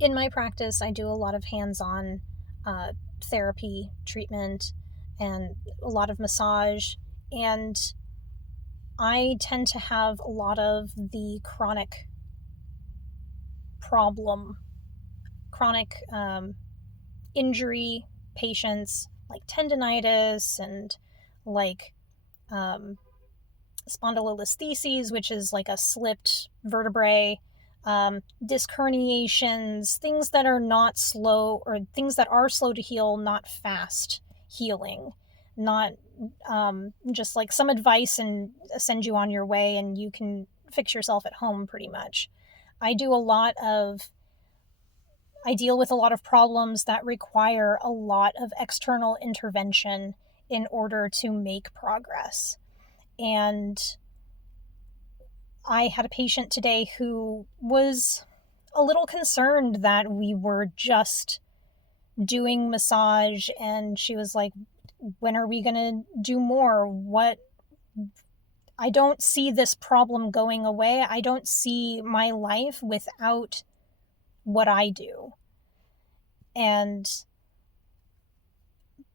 In my practice, I do a lot of hands-on uh, therapy, treatment, and a lot of massage. And I tend to have a lot of the problem, chronic injury patients, like tendonitis and like um, spondylolistheses, which is like a slipped vertebrae, disc herniations, things that are not slow, or things that are slow to heal, not fast healing, not just like some advice and send you on your way and you can fix yourself at home pretty much. I do a lot of I deal with a lot of problems that require a lot of external intervention in order to make progress. And I had a patient today who was a little concerned that we were just doing massage, and she was like, when are we going to do more? What I don't see this problem going away. I don't see my life without what I do. And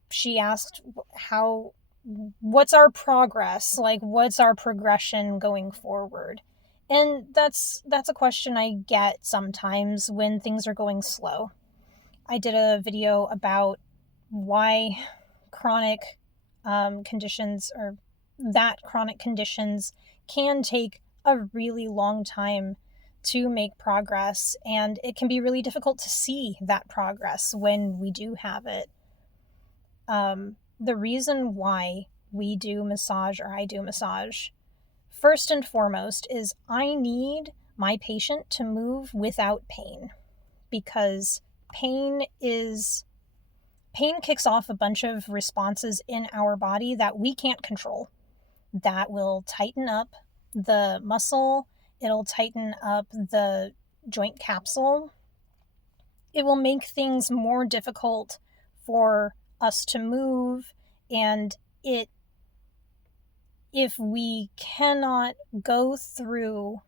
she asked how what's our progress? Like what's our progression going forward? And that's a question I get sometimes when things are going slow. I did a video about why chronic conditions or that chronic conditions can take a really long time to make progress, and it can be really difficult to see that progress when we do have it. The reason why we do massage, or I do massage, first and foremost, is I need my patient to move without pain, because pain is pain kicks off a bunch of responses in our body that we can't control. That will tighten up the muscle, it'll tighten up the joint capsule. It will make things more difficult for us to move, and it if we cannot go through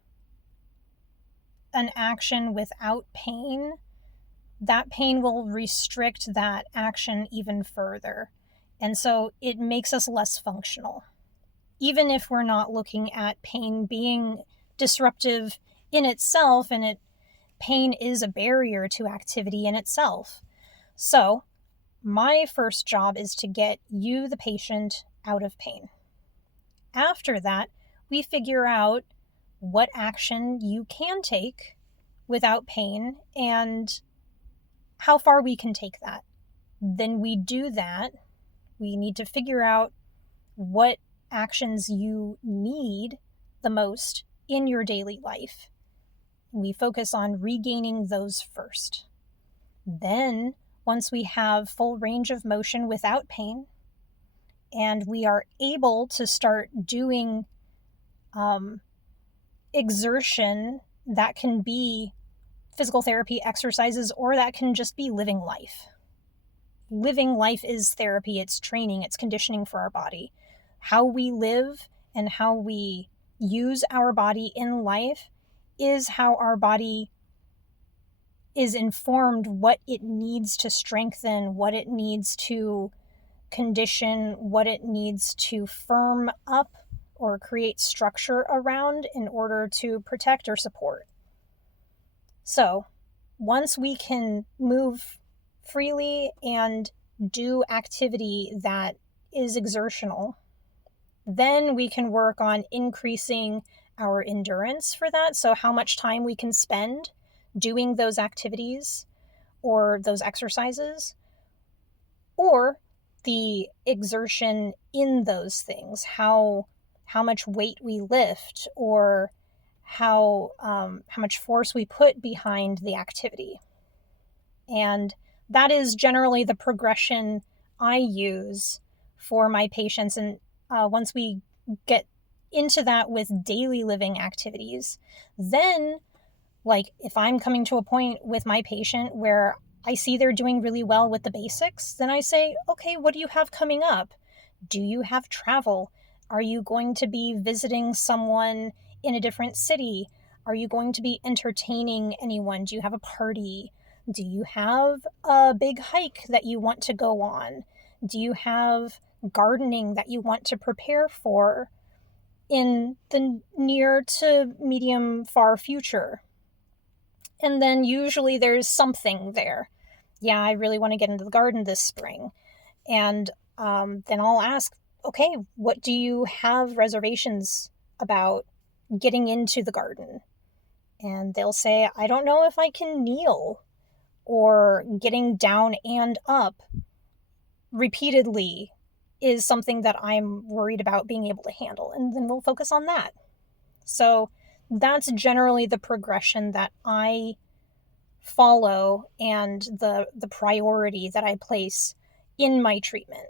an action without pain, that pain will restrict that action even further. And so it makes us less functional. Even if we're not looking at pain being disruptive in itself, and pain is a barrier to activity in itself. So, my first job is to get you, the patient, out of pain. After that, we figure out what action you can take without pain and how far we can take that. Then we do that. We need to figure out what actions you need the most in your daily life. We focus on regaining those first. Then, once we have full range of motion without pain, and we are able to start doing exertion that can be physical therapy exercises, or that can just be living life. Living life is therapy, it's training, it's conditioning for our body. How we live and how we use our body in life is how our body is informed what it needs to strengthen, what it needs to condition, what it needs to firm up or create structure around in order to protect or support. So, once we can move freely and do activity that is exertional, then we can work on increasing our endurance for that. So, how much time we can spend doing those activities or those exercises, or the exertion in those things, how much weight we lift, or how much force we put behind the activity. And that is generally the progression I use for my patients. And once we get into that with daily living activities, then, like, if I'm coming to a point with my patient where I see they're doing really well with the basics, then I say, okay, what do you have coming up? Do you have travel? Are you going to be visiting someone in a different city? Are you going to be entertaining anyone? Do you have a party? Do you have a big hike that you want to go on? Do you have gardening that you want to prepare for in the near to medium far future? And then usually there's something there. Yeah, I really want to get into the garden this spring. And then I'll ask, okay, what do you have reservations about getting into the garden? And they'll say, I don't know if I can kneel, or getting down and up repeatedly is something that I'm worried about being able to handle. And then we'll focus on that. So that's generally the progression that I follow and the priority that I place in my treatment.